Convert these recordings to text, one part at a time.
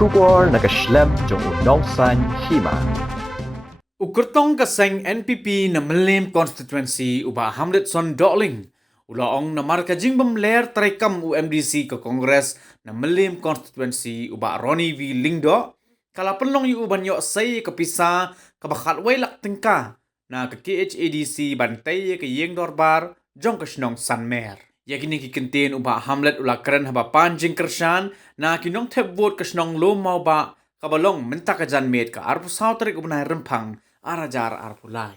Shubor nakaslem jong unongsan hima. Ukurtong kaseng NPP na Malim constituency uba Hamlet Son Doling. Ulaong na marka jing bamler traikam UMDC ke Kongres na Malim constituency uba Ronnie V. Lingdo. Kala penlong yu uban yok say kepisa kabakat wailak tingka na ke KHADC bantai ke Yeng Dorbar jong kesnong Sanmer. Yakini kikentin uba Hamlet ula keren haba panjing kersan na kinong tebot kesnong lomau ba kabalong mentak kajan med ka arpu sauterik ubnai rempang arajar arpulai.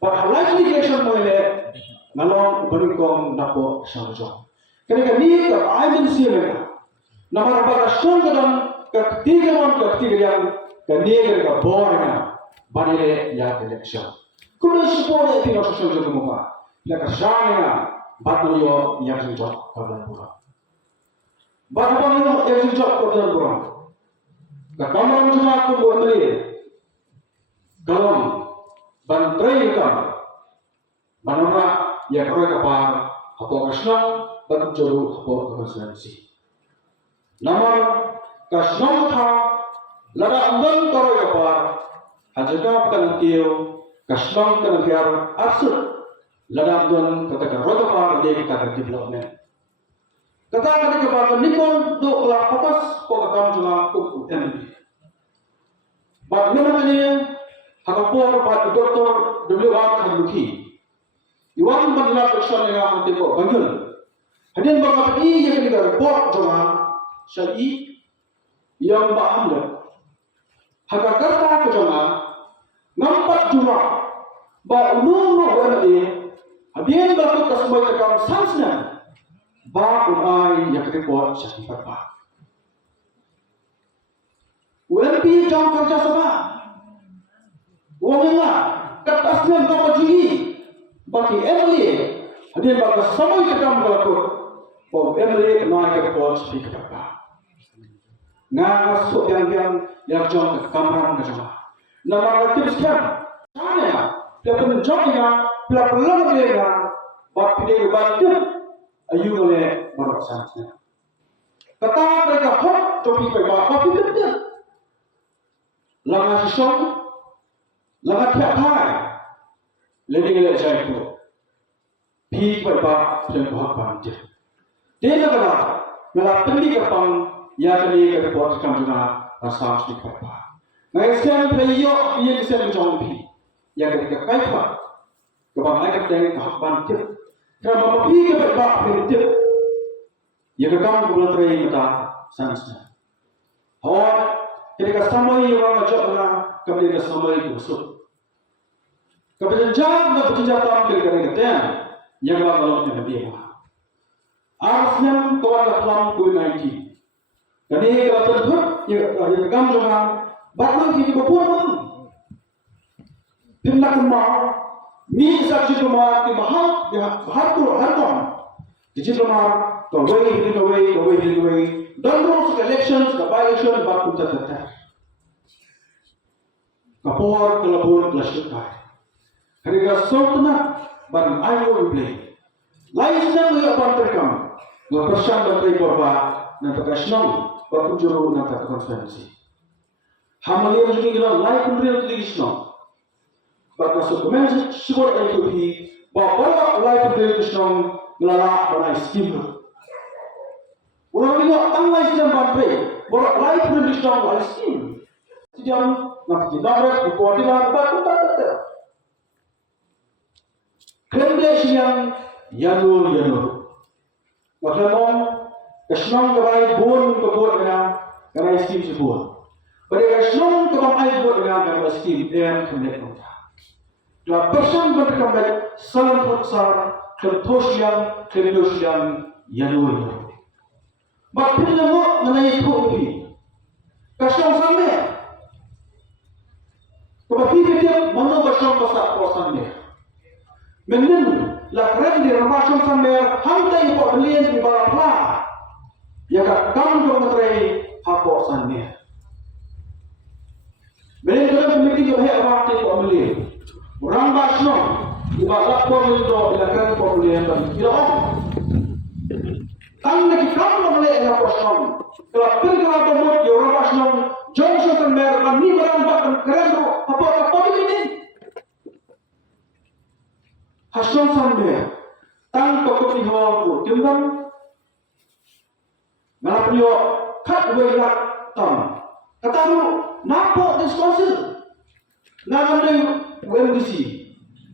Paghalay ni election mo ile nalong banikong napo sanjo. Kaya ni ka ayun siya na marabasyon ka ng katiga yang kaniya ka bor na banile ya election. Kung support ito na sa sanjo mo pa, nakasama na batyo yang sanjo kaban pura. Batyo yang sanjo kaban pura. Kakamang cuma ko mo ile Galong bantrai kam manora ya kroy kapar apo kasnang ban juru apo konsensi namar kasnang tha lada amban kroy kapar hajaga kan tiyo kasnang kan gyar asur lada amban kata kroy kapar de kata development kata kapar nikon do la fokus ko kam juma ko MB but namanya Hakapor Pak Dr. W.R. Khaluki. Iwan Bandla Persoalan yang akan tepuk bangun. Hadirin bakat ini yang kita report jemaah syari yang bahamlah. Hakakata ke jemaah nampak jemaah ba ulung wali. Hadirin bakat kesemua tekam sansna ba unai yang kita report syari berapa. UMP jam kerja sebab Wamenga katasnya kau bagi bagi MLA ada bagi semua kita melakukan oh MLA naik ke pos di kereta ngasuk yang jom kamera kerja nama tips kan sana dia penjognya pelapor dia bak dia bantu ayu oleh merosaknya kata mereka hok joki perbah tapi betul lama sisong Lagat tiap hari, lebih gelap saya itu. Pih berapa pelengkap banjir. Dia kata, melakukan tadi kapang ya tadi kita buat kamera rasa sedikit berapa. Ngasih pelayo ia bisa menjauh pih. Ya kita kaitan, kapang lagi kita kahak banjir. Kalau pih berapa banjir, ya kita bulan terakhir kita sansnya. Awak ketika sampai orang ajak orang kemudian sampai itu besar. Kemudian jam dan bersenjata ketika kita yang lalu yang dia. Arsnya kawan dalam COVID-19. Jadi kalau terhut yang kami juga bahkan kita berpulang. Pindah kemar, ni saksi kemar di bahar tu hartam. Di kemar, the way. Dan terus elections, the by-election baku tertentu. Kapor kelabur belasukkan. Harga sultanat barang ayo beli. Lainnya mereka banterkam. Berpersan bantai korba nanti kasnong berpunjuru nanti konferensi. Hamalia juga kita lain pemberian legisno. Berkasut kemen sebuah IUP bahwa lain pemberian legisno melalak banai skim. Orang ini tangan sistem bantai bahwa lain pemberian legisno melalak skim. Sejauh nanti kita berada di koordinat baku tak. Kembali yang yanur. Maksudnya, kesenang kebaik bun kebun dengan skim sebuah. Pada kesenang kebaik bun dengan skim yang kembali kita. Dua persen berkembali salam futsal ketosian yanur. Maksudnya mau mengenai kopi. Kesenang sampai. Kepada kita mana kesenang besar kuasanya. Menen lakran di ramasyon sambil hantai po belian di balapla. Ya kat kandung materi hapo sannya. Menen dalam pemikiran juga hak waktu po belian. Orang basno di balap po itu lakran po belian dan tidak om. Kan lagi kamu belian hapo sannya. Kalau pilkada domot yo orang asnong Johnson dan Mer dan ni barang bahkan keren tu apa ini? Hasyon sampai tang pokok ni hawa tu jemban ngalap yo kat welak tam kata lu nampak disposal ngamane WMDC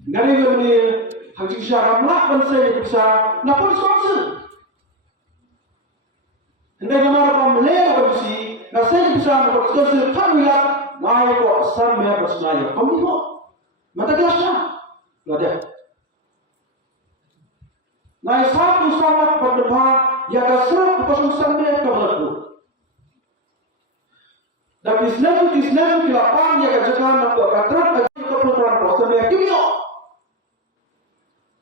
ngari ni haji syarah melak dan saya bisa nampak disposal hendak jamar apa melek WMDC saya bisa nampak disposal tak welak ngai kok sampai bersnaya kami kok mata kelasnya ada ngai satu sangat berdebah ya kasrat pasang mereka berlaku. Dan Islam kilapang ya kajakan atau katrat aja keputusan pasang mereka kimio.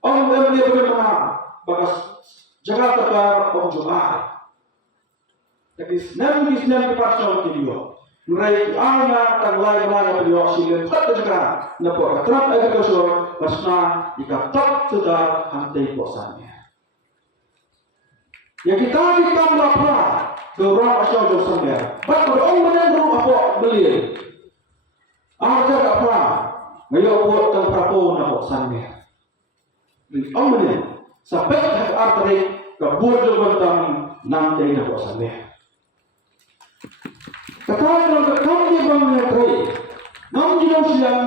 Orang dia bagaimana bagas jaga tekar orang Jumat. Dan Islam dipasang kimio. Mereka anak tanglai mana beliau silen tak jaga. Nampak katrat aja kasur pasna ikatak sedar hantai pasangnya. Yang kita dikam lapar dorang asal dosa dia. Baik orang menengru apa beli. Arja apa? Ngayo buat tang prapo na po sannya. Orang meneng sampai hak arteri kabur jebantang nam day na po sannya. Katakan kami bang netri. Nam jinong siang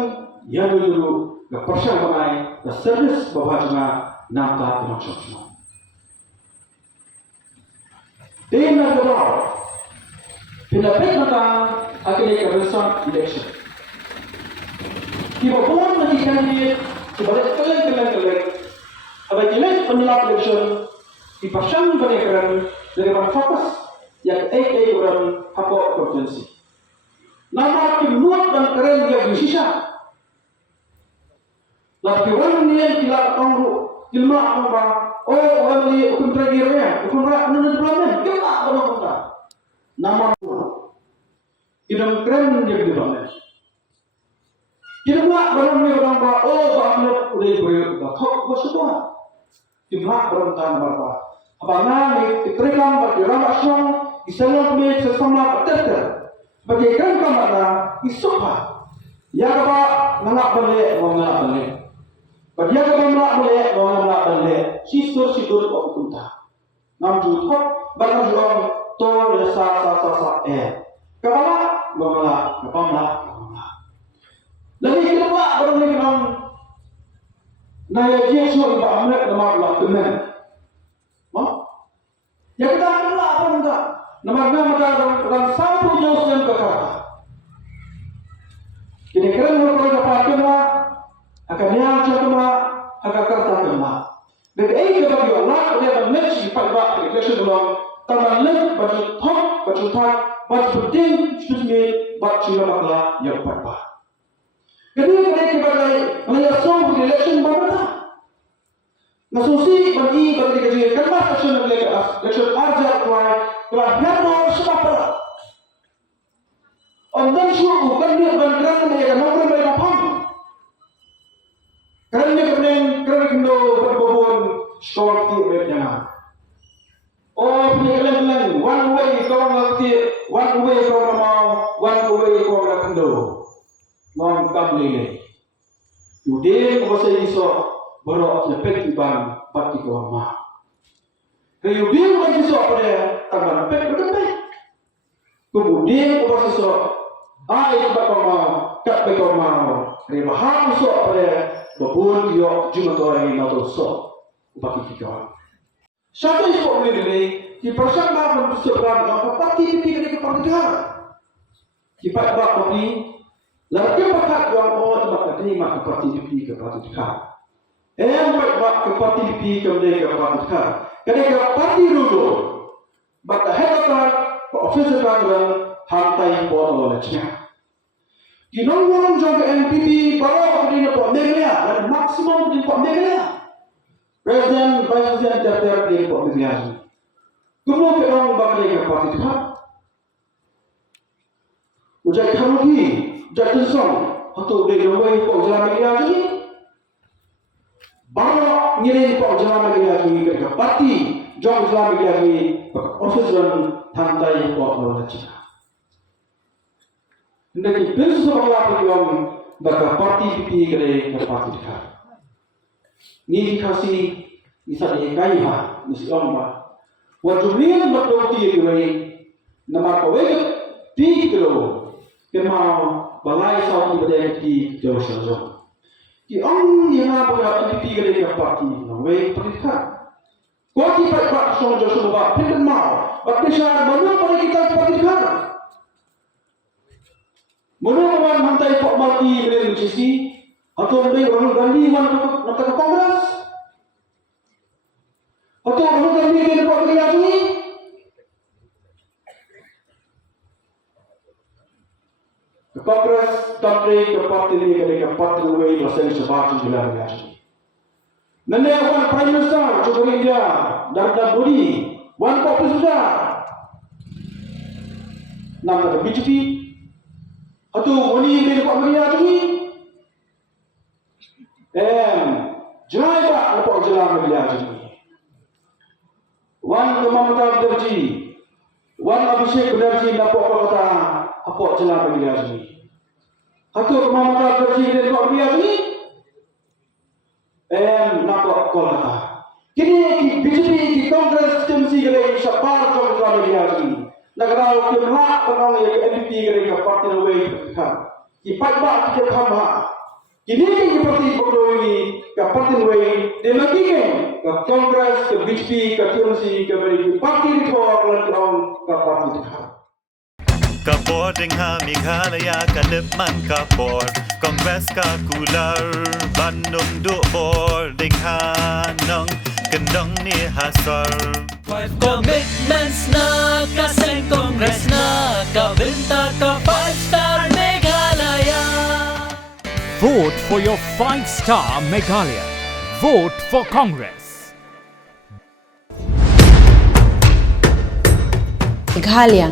ya dulu ke persang bangai ke servis babajma nam ta tinok. Dengan kedua, pinapit tentang akhirnya kebesaran election. Kita pun menjadikan dia sebagai keleng. Apabila jelas penyelap election, dipasang penekaran dengan fokus yang orang hapok provinsi. Nama kemuat dan keren dia bersisa. Lalu orang ni yang kilap tangguh, kilma apa? Oh, orang ni hukum terakhirnya, hukum rakyat menentukan. Kita orang kita. Nama kita keren dia development. Kita orang ni orang bah, oh bahkan udah boleh kau semua. Kita orang tan berapa? Apabila kita rekam bergerak asal, Islam ni sesama betul. Bagi keren kamera, isupa. Ya apa? Ngalak balik. Bagi yang melak boleh, sidur kau kunta. Nam jutot, baru jual tol sa. Kepala, melak. Lagi kita baru ni nam. Naya Yesus iba amat nama Allah benar. Yang kita melak apa minta? Nama orang satu Yesus yang berkata. Jadi keren orang dapat kena. Akan yang cakap akan kata kena. Dan ini bagi Allah dia mengenci pada election belum. Taman lek baju tak baju penting seperti baju maklah yang berapa. Jadi mereka sebagai menyasar election berapa? Nasusi bagi kerja kerana election arja kelas biar siapa? Orang suruh bukan dia bergerak mereka nomor berapa? Kerana berbobon sekolah mereka. Oh, penyelenggaraan one way kau ngerti, one way kau mau, one way kau nak kendo. Ngon kamli. Yudin kau saya iso berok lepek iban pati kau mah. Yudin kau iso pada tambah lepek berkepek. Kemudian kau iso air kau mau, kat kau mau. Ribaham iso pada babun dia cuma orang ini atau so bagi kita. Satu isu ini di persangka berseberangan dengan parti di kepartian. Kita buat ini lalu kita buat orang orang terima parti di kepartian. Buat ke parti di kepartian. Kerana parti dulu, bapa hebat, officer dan hantai bodoh lecnya. Kinong jaga NPP baru di Nepal Negara dan maksimum di Nepal Negara. Presiden, Vice President tertiap di Nepal Negara. Kemudian orang bagi ke parti itu. Ujai teknologi, ujai tersong, atau di Nepal Pok Jalan Negara ini. Baru ngirim Pok Jalan Negara ini ke parti, Jom Jalan Negara ini, office dan Tantai buat orang Cina. Ndaki pinsu bakla piyom baka parti pipi kare ke parti dikha. Ni dikasi isa de kai ha ni omba. Wa jumien baklo ti kare nama ko we ti kilo kemau balai sa ti bade ti jo so. Ki ong ni ma baka pipi kare ke parti no we parti dikha. Ko ti pak so jo so ba pin mau. Bakisha manu pada kita parti dikha. Menurut mantai Pak Marti dari Sisi atau dari Rahul Gandhi mana ke Kongres atau Rahul Gandhi dari Pak Gandhi ke Kongres tapi ke parti ini ke parti ini berasal sebab juga lagi. Nanti akan Prime Minister Jokowi India Narendra Modi, Wan Kopi sudah nama BJP. Atau moni dari Pak Maria tadi, jangan lupa jalan Maria tadi. Wan Mamata Banerjee, Wan Abhishek Banerjee nampak kata apa jalan Maria tadi. Atau Mamata Banerjee dari Pak Maria tadi, nampak kata. Kini BJP di Kongres Timsi kali siapa jalan Maria tadi. Negara Kemlah penong yang NPP kerja parti Nawai kan. Ipat bak kita khamha. Kini di parti bodoh ini ke parti Nawai demakikan ke Kongres ke BJP ke TMC ke beri parti di bawah lantaran ke parti dekat. Kapor dengan Meghalaya kaliman kapor Kongres kakular Bandung duk bor dengan nong kendong ni hasar. Five commitments na kaseng Congress na kabinta ka 5-star Meghalaya. Vote for your 5-star Meghalaya. Vote for Congress. Meghalaya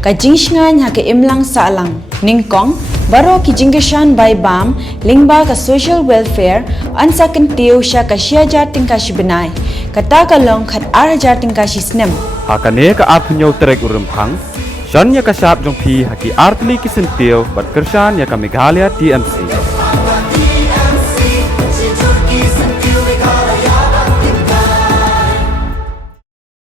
ka jingsngan ha ke imlang salang ningkong baro ki jingeshan by bam lingba ka social welfare ansa kan tiu sha ka siaja tingka shibenai kata kalong khat arja tingka shisnem Hakane ka apnyo trek urumpang, Shanya ka sap jong pi haki artli kisentio bat kershan ya ka Meghalaya TMC.